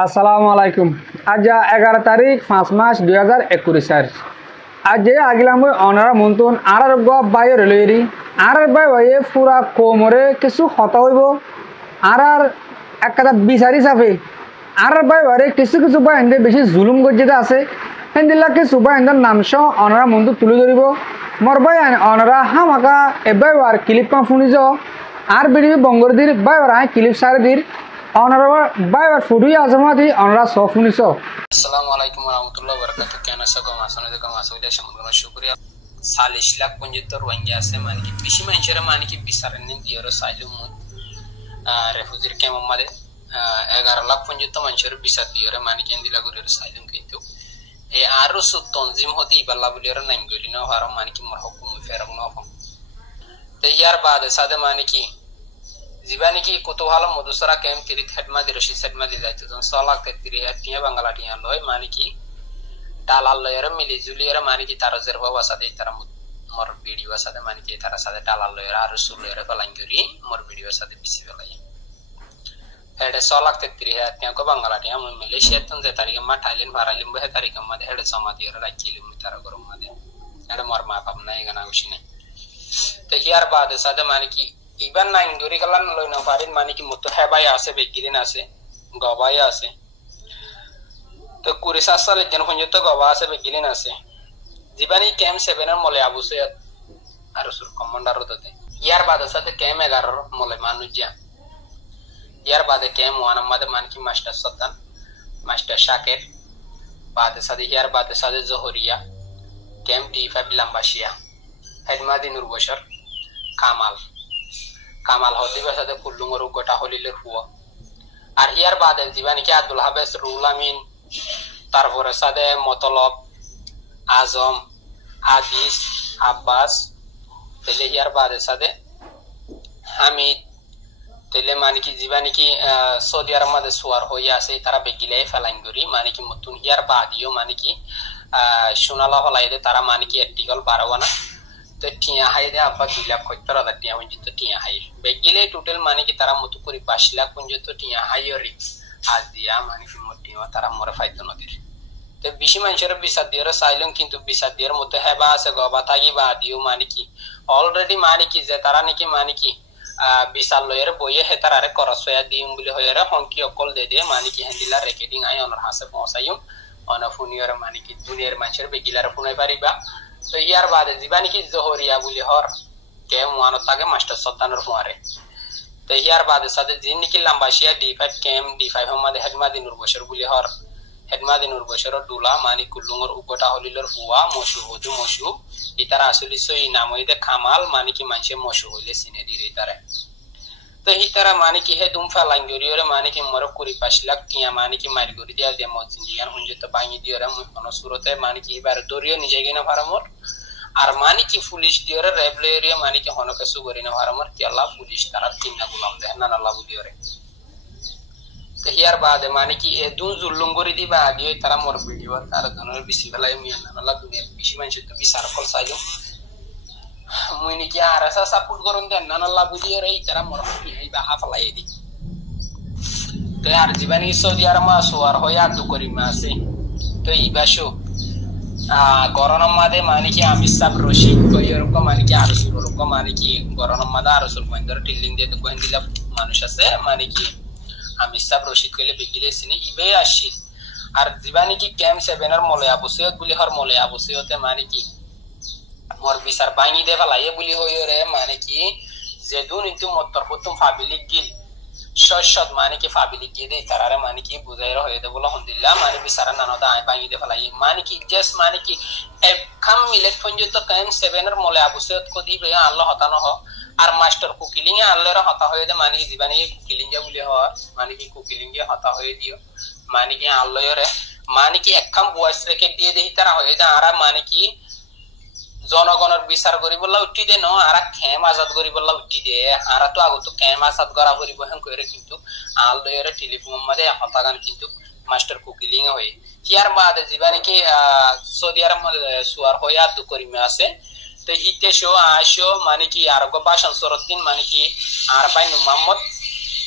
আসসালামু আলাইকুম। আজ 11 তারিখ 5 মাস 2021 আজ আগিলাম অনারা মন্তন আর বাইরে রইলি আর বাইরে পুরা কোমরে কিছু হতা হইব আর একটা বিচারি চাপে আর বাইরে কিছু কিছু বাইন্দে বেশি জুলুম গজ্জিতে আছে হেন্দিল্লা কিছু বাইন্দার নামস অনারা মন্ত তুলে ধরিব মর বাই অনারা হামাকা এবার আর ক্লিপ পা শুনিজ আর বেরিয়ে বঙ্গরদির বাইবার আয় ক্লিপ সারে দির অনারা বাইবার ফুটুই আজমাতি অনারা সব শুনিছ। আসসালামু আলাইকুম ওয়া বারাকাতুহু কেন সকম আসনে দেখম আসলে সম্পূর্ণ শুকরিয়া 40 লাখ পঞ্জিত রোহিঙ্গা আছে মানে কি বেশি মানুষের মানে কি বিচারেন দিয়র সাইলুম রেফুজির কেমন মাদে 11 লাখ পঞ্জিত মানুষের বিচার দিয়র মানে কি দিলা গরের সাইলুম কিন্তু এই আরো সুতনজিম হতে ইবাল্লা বলিয়র নাম গলি না হার মানে কি মোর হুকুম ফেরক না হম তো ইয়ার বাদে সাদে মানে কি জীবানি কি কুতুহাল মধুসরা কেম তিরিত হেডমা দিরশি সেডমা দি যাইতো জন 6 লাখ 33 হাজার বাংলা টিয়া লয় মানে কি ডালাল লয়ের মিলি জুলিয়ের মানে কি তার জের হওয়া সাথে তারা মোর ভিডিও সাথে মানে কি তারা সাথে ডালাল লয়ের আর সুলের ফলাঙ্গরি মোর ভিডিও সাথে বেশি ফেলাই হেডে 6 লাখ 33 হাজার টিয়া কো বাংলা টিয়া মই মালয়েশিয়া তন যে তারিখ মা থাইল্যান্ড ভারালিম বহে তারিখ মা হেডে সমাধি এর রাখিলিম তারা গরম মা হেডে মোর মা পাব নাই গানা উছি নাই তো ইয়ার বাদে সাথে মানে কি ইবান না ইন্দুরি কালান লই না পারিন মানে কি মতো হেবাই আছে বেগিরিন আছে গবাই আছে তো কুরিসা সালে জন হঞ্জত গবা আছে বেগিরিন আছে জীবানি ক্যাম্প 7 এর মলে আবু সৈয়দ আর সুর কমান্ডার হতে ইয়ার বাদে সাথে ক্যাম্প 11 এর মলে মানুজিয়া ইয়ার বাদে ক্যাম্প 1 এর মধ্যে মানে কি মাস্টার সুলতান মাস্টার শাকির বাদে সাথে ইয়ার বাদে সাথে জোহরিয়া ক্যাম্প D5 লাম্বাসিয়া হেডমাদি নূর বশর কামাল হদিবার সাথে কুল্লুঙ্গর গোটা হলিলের হুয়া আর ইয়ার বাদে জীবানি কি আব্দুল হাবেস রুল আমিন তারপরে সাথে মতলব আজম আজিজ আব্বাস তেলে ইয়ার বাদে সাথে হামিদ তেলে মানে কি জীবানি কি সৌদি আরব মধ্যে সুয়ার হইয়া আছে তারা বেগিলে ফেলাইন্দরি মানে কি মতুন ইয়ার বাদিও মানে কি সোনালা হলাইদে তারা মানে কি আর্টিকেল 12 না তো টিয়া হাইদে আব্বা 2 লাখ 70,000 টিয়া পর্যন্ত টিয়া হাই বেগিলে টোটাল মানে কি তারা মতো করে 5 লাখ পর্যন্ত টিয়া হাইও রিক্স আজ দিয়া মানে কি মোটিও তারা মরে ফাইতো নদীর তো বেশি মানুষের বিচার দিয়ার সাইলুম কিন্তু বিচার দিয়ার মতো হেবা আছে গবা থাকি বা দিও মানে কি অলরেডি মানে কি যে তারা নাকি মানে কি বিচার লয়ের বইয়ে হে তারারে করসয়া দিম বলে হয়ের হংকি অকল দে দিয়ে মানে কি হ্যান্ডিলা রেকর্ডিং আই অনর হাসে পৌঁছাইম অনফুনিয়র মানে কি দুনিয়ার মানুষের বেগিলার ফোনে পারিবা তো ইয়ার বাদে জীবানি কি জোহরিয়া বলি হর কেম ওয়ান তাকে মাস্টার সত্তানোর ফুয়ারে তো ইয়ার বাদে সাথে জিন নিকি লাম্বাসিয়া D5 কেম D5 আমাদের হেডমাদি নূর বশর বলি হর হেডমাদি নূর বশর দুলা মানে কুল্লুঙ্গর উপটা হলিলর হুয়া মশু হদু মশু ইতারা আসলে সই নাম হইতে খামাল মানে কি মানুষে মশু হইলে সিনে দিরে তারে তো ইতারা মানে কি হে দুম ফালাঙ্গরিয়রে মানে কি মর 25 লাখ টিয়া মানে কি মারি করি দিয়া যে মজিয়ান হুনজত বাঙি দিয়রে কোন সুরতে মানে কি এবার দরিয় নিজে গিনা ফারামর আর মানে কি পুলিশ দিয়রে রেবলেরিয়া মানে কি হনকে সুগরিনা ফারামর কি আল্লাহ পুলিশ তারা তিনটা গোলাম দেন না আল্লাহ বুদিয়রে তো ইয়ার বাদে মানে কি এ দুন জুলুম করি দিবা দিও তারা মর ভিডিও তার ধনের বেশি বেলায় মিয়া না আল্লাহ দুনিয়া বেশি মানুষ তো বিচার কল চাইলো মুই নাকি আর আসা সাপোর্ট করুন দেন না আল্লাহ বুদিয়রে তারা মর এই বা হাফলাই দি তো আর জীবনী সৌদি আরব সুয়ার হইয়া দু করি মাসে তো ইবাসো গরম মাদে মানে কি আমি সব রশিদ কই এরকম মানে কি আর এরকম মানে কি গরম মাদে আর সুল পয়েন্টার টিলিং দিয়ে তো কোন দিলা মানুষ আছে মানে কি আমি সব রশিদ কইলে বিকিলে সিনি ইবে আসি আর জীবনী কি ক্যাম্প 7 এর মলে আবসিয়ত বলি হর মলে আবসিয়তে মানে কি মোর বিচার বাঙি দে ফেলাই বলি হইরে মানে কি যে দুন ইন্তু মত্তর প্রথম পাবলিক গিল শশদ মানে কি পাবলিক গিয়ে দে তারারে মানে কি বুঝাইর হয়ে দে বলে আলহামদুলিল্লাহ মানে বিচার নানদা আই বাঙি দে ফেলাই মানে কি জাস্ট মানে কি একখাম মিলেট পর্যন্ত ক্যাম্প 7 এর মলে আবসিয়ত কো দিবে আল্লাহ হতানো হ আর মাস্টার কুকিলিং এ আল্লাহর হতা হয়ে দে মানে জীবনে কুকিলিং এ বলি হ মানে কি কুকিলিং এ হতা হয়ে দিও মানে কি আল্লাহরে মানে কি একখাম ভয়েস রেখে দিয়ে দেই তারা হয়ে দে আর মানে কি জনগণের বিচার করি বললা উঠি দে ন আর খেম আজাদ করি বললা উঠি দে আর তো আগত খেম আজাদ করা করিব হেন কইরে কিন্তু আল্লাহরে টেলিফোন মধ্যে হতাগান কিন্তু মাস্টার কুকিলিং হই ইয়ার বাদে জীবনে কি সৌদি আরব সুয়ার হইয়া দু করিমে আছে তো ইতে শো আশো মানে কি আর গো বাসন সরতিন মানে কি আর বাই Mohammad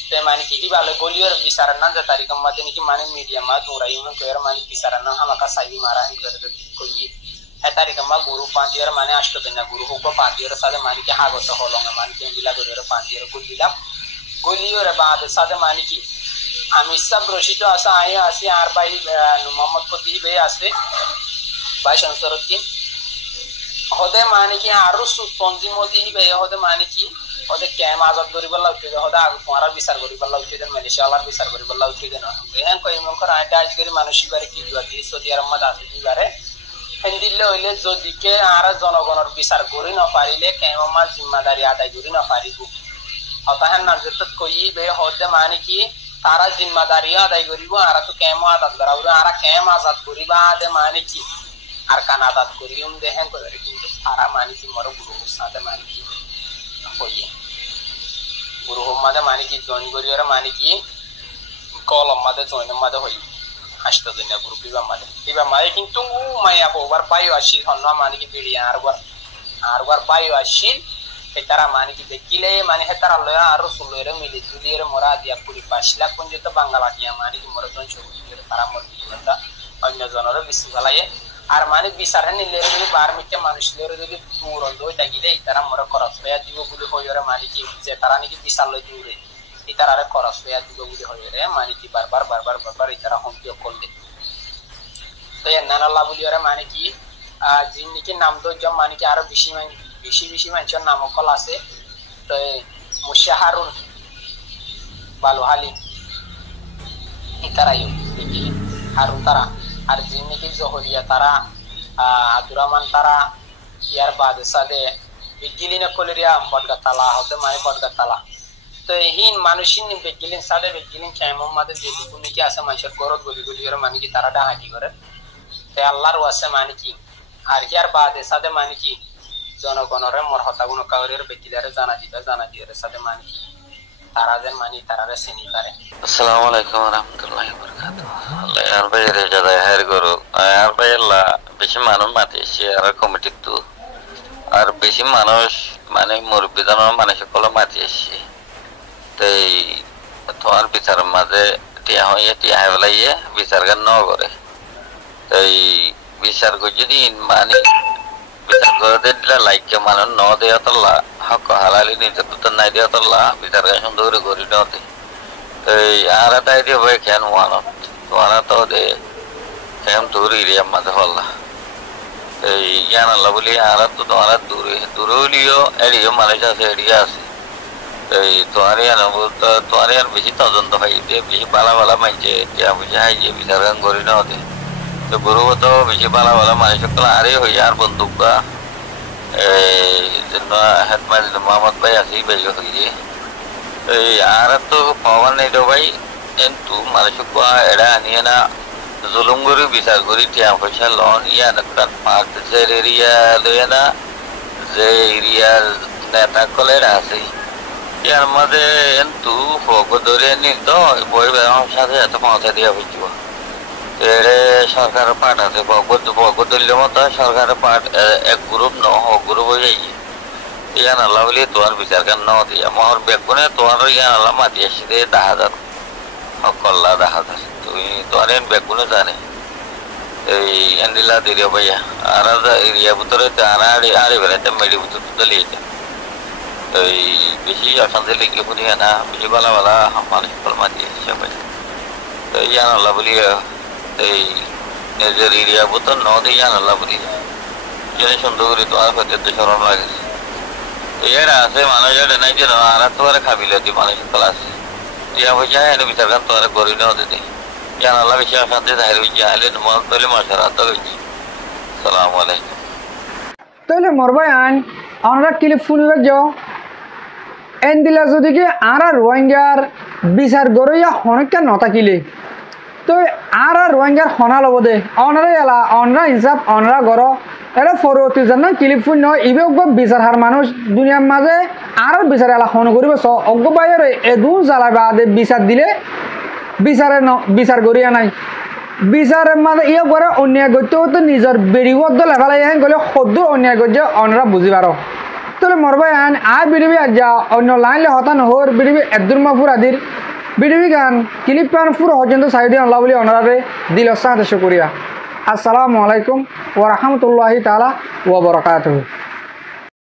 te mani ki hibale goliyor bisaran nan da tarikam mate ni ki mani media ma dura yun ko yer mani bisaran nan hamaka sayi mara hin kare ko yi he tarikam ma guru pandier mani ashtodena guru ko pandier sade mani ki hago to holonga mani ki bila guru pandier goliyor baad sade mani ki আমি সব রশিদ আসা আয়া আসি আর ভাই মোহাম্মদ ফতিহ ভাই আছে ভাই সংসরুদ্দিন হদে মানে কি আরো তঞ্জিম মোদি ভাই হদে মানে কি হদে ক্যাম আজাদ করিবার লাগছে হদে তোমারা বিচার করিবার লাগছে মালয়েশিয়ার বিচার করিবার লাগছে না এহেন কই মন করা আইটা আজ করি মানুষই বারে কি দিই সৌদি আরব মধ্যে আছে দিবারে হিন্দিলে হইলে যদিকে আর জনগণের বিচার করি না পারিলে কেমন জিম্মাদারি আদায় করি না পারিব হতাহেন না যেত কই বে হদে মানে কি তারা জিম্মাদারি আদায় করিব আর তো কেমন আদাত করাব আর কেম আজাদ করিবা আদে মানে কি আর কান আদাত করিম দেখেন করে কিন্তু তারা মানে কি মর গুরু সাথে মানে কি হইয়ে গুরু মাদে মানে কি জয়েন করিয়ার মানে কি কলম মাদে জয়েন মাদে হই হাসতে দিন গুরু বিবা মাদে কিন্তু মায়া ওভার পাইও আসিল হন মানে কি বিড়ি আর পাইও আসিল হেতারা মানে কি দেখিলে মানে হেতারা লয়া আর সুলরে মিলি জুলিয়ের মোরা দিয়া 25 লাখ পর্যন্ত বাঙালা দিয়া মানে কি মোরা জন সবুজের তারা মোর দিনটা অন্য জনরে বেশি ভালায়ে আর মানে বিচারে নিলে যদি 12 মিনিটে মানুষ লরে যদি দূর হই থাকিলে তারা মোরা খরচ হইয়া দিব বলে হইরে মানে কি যে তারা নাকি বিচার লই দিবে ইতারারে খরচ হইয়া দিব বলে হইরে মানে কি বারবার ইতারা হন্তি করলে তো এর নানাল্লাহ বলিরে মানে কি জিন নাকি নাম তো জম মানে কি আরো বেশি মানুষের নাম কল আছে তো মুশা হারুন বালুহালি ইতারাই হারুন তারা আর জিন্দিগি জহরিয়া তারা আব্দুর রহমান তারা ইয়ার বাদে সাদে বিগিলিনে কলেরিয়া বটগাতালা হতে মানে বটগাতালা তো হিন মানুষিন বিগিলিন সাদে বিগিলিন কেমন মাদে যে তুমি কি আছে মানুষের গরত গলি এর মানে কি তারা ডাহাটি করে তে আল্লাহর ওয়াসে মানে কি আর ইয়ার বাদে সাদে মানে কি জনগণরে মোর হতাগুণ কাউরের বেকিলারে জানা দিবে সাথে মানে কি তারাদের মানে তারারে চিনি করে আসসালামু আলাইকুম ওয়া রাহমাতুল্লাহি ওয়া বারাকাতুহু আল্লাহ আর বাইরে যারা হায়ার করো আর বাইরে বেশি মানুষ মাতিছে আর কমিটি তো আর বেশি মানুষ মানে মুরব্বিদানোর মানুষ সকল মাতিছে তাই তোমার বিচার মাঝে টিয়া হইয়ে বিচার গান ন করে তাই বিচার করে যদি মানে বিচার করে দিলে লাইকে মানুষ ন দেওয়া তোলা হক হালালি নিজে তো নাই দেওয়া তোলা বিচার গান সুন্দর করে নদে এই আর তাই দিয়ে ভাই কেন মানত তোমারা তো দে কেম দূর এরিয়া মাঝে হল্লা এই জ্ঞান আল্লাহ বলি আর তো তোমারা দূরে হলিও এরিয়া মালয়েশিয়া আছে এরিয়া আছে এই তোমার বেশি তদন্ত হয় বেশি বালা মানছে বুঝে হাই যে বিচার গান করে নদে তো গরু তো বেশি বালা মানুষ সকল আরে হই আর বন্দুকা মোহাম্মদ ভাই আসি ভাই হইয়ে এই আর তো পাওয়ার নেই তো ভাই কিন্তু মানুষ এরা আনিয়ে না জুলুম করে বিচার করি টিয়া পয়সা লন ইয়া নাকান পাঁচ যে এরিয়া লয়ে না যে এরিয়ার নেতা কলের আছে ইয়ার মধ্যে কিন্তু ফোক ধরে নিত বই বেড়ানোর সাথে এত পৌঁছে দিয়া বুঝব এড়ে সরকারের পাঠ আছে বগদলীয় মতো সরকারের পাঠ এক গ্রুপ ন গ্রুপ হয়ে যাই ইয়ান আল্লাহ বলি তোমার বিচার কেন ন দিয়া মহর বেগুনে তোমার ইয়ান আল্লাহ মাতি আসছে 10,000 হকল্লা 10,000 তুমি তোমার বেগুনে জানে এই এন্ডিলা দিও ভাইয়া আর এরিয়া ভিতরে আড়ে বেড়াতে মেডি ভিতর চলিয়েছে এই বেশি অশান্তি লিখলে বুঝি না বেশি বালা মানুষ মাতি আসছে ভাই তো ইয়ান আল্লাহ বলি এই নিজের এরিয়া ভিতর ন দিয়ে ইয়ান আল্লাহ বলি জেনে সুন্দর করে তোমার হতে তো সরম লাগেছে এরা আছে মানুষ এটা নাই যে আর তোমার খাবিলতি মানুষ সকল আছে টিয়া পয়সা এনে বিচার গান তোমার করি না দিদি ইয়ান আল্লাহ বেশি অশান্তি জাহির হয়েছে আইলে মন তলে মাসারা তো হয়েছে সালামু আলাইকুম তাহলে মরবাই আমরা ক্লিপ শুনিবে যাও এন দিলা যদি কি আর রোহিঙ্গার বিচার গড়িয়া অনেকটা নথাকিলে তো আর রোহিঙ্গার হনা লব দে অনরা এলা অনরা হিসাব অনরা গড় এটা পরবর্তী জন্য ক্লিপ শুন ইবে বিচার হার মানুষ দুনিয়ার মাঝে আর বিচার এলা হন করিব অজ্ঞ বাইর এদুন জ্বালা বাদে বিচার দিলে বিচার গড়িয়া নাই বিচারের মাঝে ইয়ে করে অন্যায় করতে হতো নিজের বেড়িবদ্ধ লেখালাই গেলে সদ্য অন্যায় করছে অনরা বুঝি পার তো তলে মরবাই আন আর বিডিবি আজা অন্য লাইনলে হতা নহর বিডিবি এদ্দুর মাহফুর আদির বিডিবি গান ক্লিপ পান পুরো পর্যন্ত সাইডে আল্লাহ বলি অনারে দিল সাথে শুকরিয়া। আসসালামু আলাইকুম ওয়া রাহমাতুল্লাহি তাআলা ওয়া বারাকাতুহু।